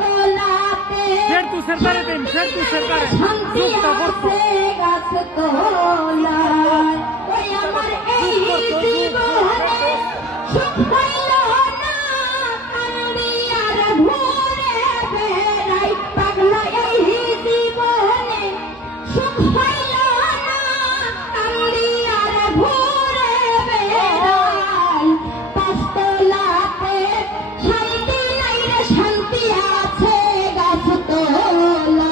তোলাতে শান্তি আছে গাছ তোলায়। ওই আমার এই জীবনে সুখ পাইল না, কান্দি আর ঘুরে বেড়াই। পাগলা এই জীবনে সুখ পাইল না, কান্দি আর ঘুরে বেড়াই। পাঁচতলাতে শান্তি নাই রে, শান্তি আছে গাছ তোলায়।